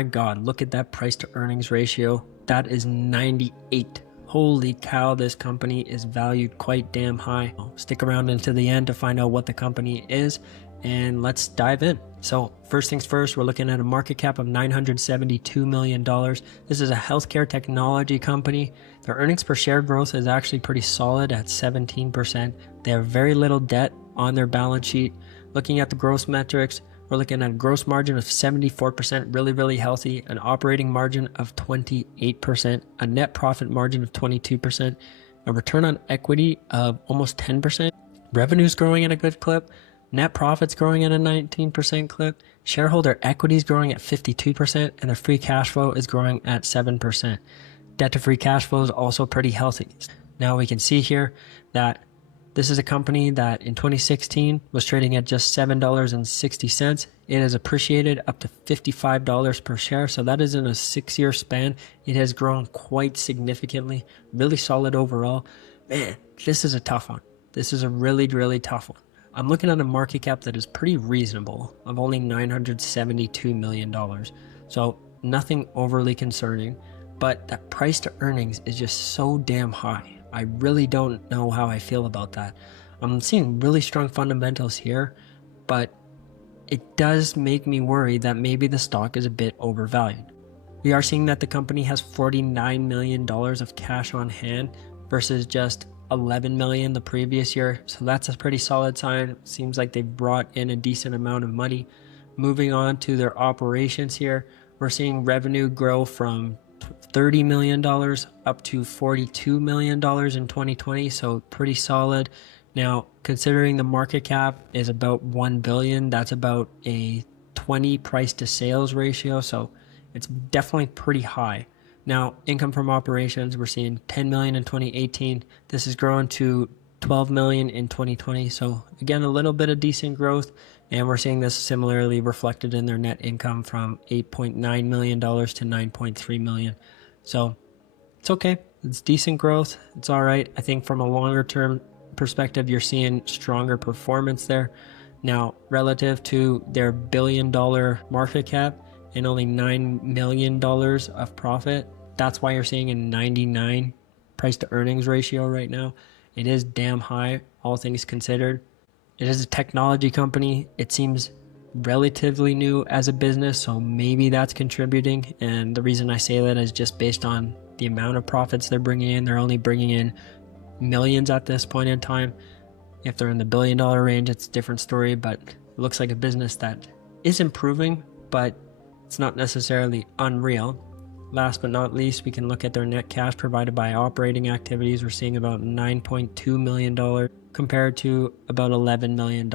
my God, look at that price to earnings ratio. That is 98. Holy cow, this company is valued quite damn high. Stick around until the end to find out what the company is, and let's dive in. So first things first, we're looking at a market cap of $972 million. This is a healthcare technology company. Their earnings per share growth is actually pretty solid at 17%. They have very little debt on their balance sheet. Looking at the gross metrics, we're looking at a gross margin of 74%, really healthy, an operating margin of 28%, a net profit margin of 22%, a return on equity of almost 10%, revenue's growing at a good clip, net profit's growing at a 19% clip, shareholder equity is growing at 52%, and their free cash flow is growing at 7%. Debt to free cash flow is also pretty healthy. Now we can see here that this is a company that in 2016 was trading at just $7.60. It has appreciated up to $55 per share. So that is in a 6-year span. It has grown quite significantly, really solid overall. Man, this is a tough one. This is a really tough one. I'm looking at a market cap that is pretty reasonable of only $972 million. So nothing overly concerning, but that price to earnings is just so damn high. I really don't know how I feel about that. I'm seeing really strong fundamentals here, but it does make me worry that maybe the stock is a bit overvalued. We are seeing that the company has $49 million of cash on hand versus just $11 million the previous year. So that's a pretty solid sign. It seems like they brought in a decent amount of money. Moving on to their operations here, we're seeing revenue grow from $30 million up to $42 million in 2020, so pretty solid. Now, considering the market cap is about $1 billion, that's about a 20 price to sales ratio, so it's definitely pretty high. Now, income from operations, we're seeing $10 million in 2018. This has grown to $12 million in 2020, so again, a little bit of decent growth. And we're seeing this similarly reflected in their net income from $8.9 million to $9.3 million. So it's okay. It's decent growth. It's all right. I think from a longer term perspective, you're seeing stronger performance there. Now, relative to their $1 billion market cap and only $9 million of profit, that's why you're seeing a 99 price to earnings ratio right now. It is damn high, all things considered. It is a technology company. It seems relatively new as a business, so maybe that's contributing. And the reason I say that is just based on the amount of profits they're bringing in. They're only bringing in millions at this point in time. If they're in the $1 billion range, it's a different story, but it looks like a business that is improving, but it's not necessarily unreal. Last but not least, we can look at their net cash provided by operating activities. We're seeing about $9.2 million compared to about $11 million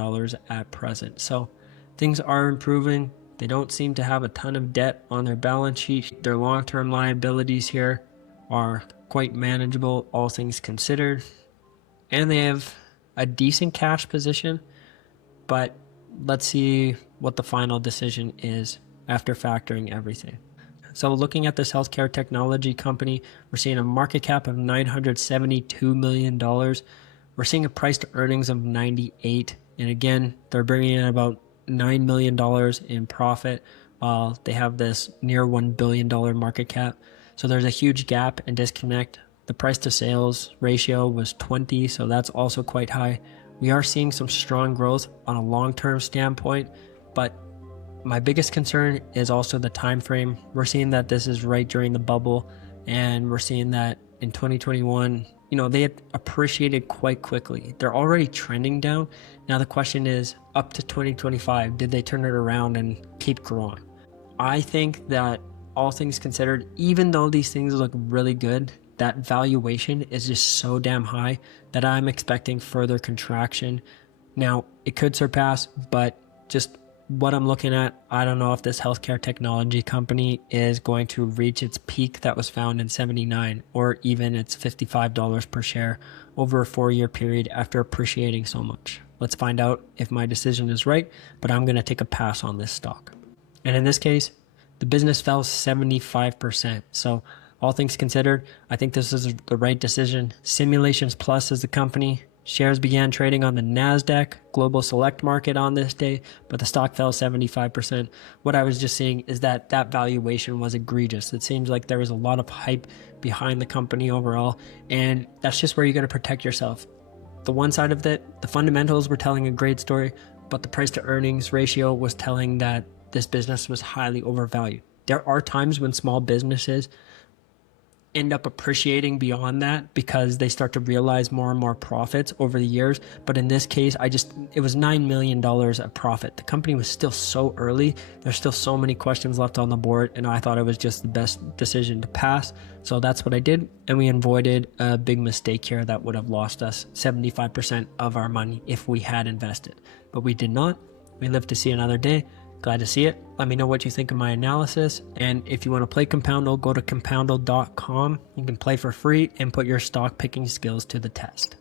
at present. So things are improving. They don't seem to have a ton of debt on their balance sheet. Their long-term liabilities here are quite manageable, all things considered. And they have a decent cash position, but let's see what the final decision is after factoring everything. So looking at this healthcare technology company, we're seeing a market cap of $972 million. We're seeing a price to earnings of 98. And again, they're bringing in about $9 million in profit while they have this near $1 billion market cap. So there's a huge gap and disconnect. The price to sales ratio was 20, so that's also quite high. We are seeing some strong growth on a long-term standpoint, but my biggest concern is also the time frame. We're seeing that this is right during the bubble, and we're seeing that in 2021, they had appreciated quite quickly. They're already trending down. Now the question is, up to 2025, did they turn it around and keep growing? I think that all things considered, even though these things look really good, that valuation is just so damn high that I'm expecting further contraction. Now, it could surpass, but just what I'm looking at, I don't know if this healthcare technology company is going to reach its peak that was found in 79 or even its $55 per share over a 4-year period after appreciating so much. Let's find out if my decision is right, but I'm going to take a pass on this stock. And in this case, the business fell 75%. So all things considered, I think this is the right decision. Simulations Plus is the company. Shares began trading on the NASDAQ Global Select Market on this day, but the stock fell 75%. What I was just seeing is that valuation was egregious. It seems like there was a lot of hype behind the company overall, and that's just where you got to protect yourself. The one side of it, the fundamentals were telling a great story, but the price to earnings ratio was telling that this business was highly overvalued. There are times when small businesses end up appreciating beyond that because they start to realize more and more profits over the years. But in this case, it was $9 million of profit. The company was still so early. There's still so many questions left on the board, and I thought it was just the best decision to pass. So that's what I did, and we avoided a big mistake here that would have lost us 75% of our money if we had invested. But we did not. We lived to see another day. Glad to see it. Let me know what you think of my analysis. And if you want to play Compoundle, go to compoundle.com. You can play for free and put your stock picking skills to the test.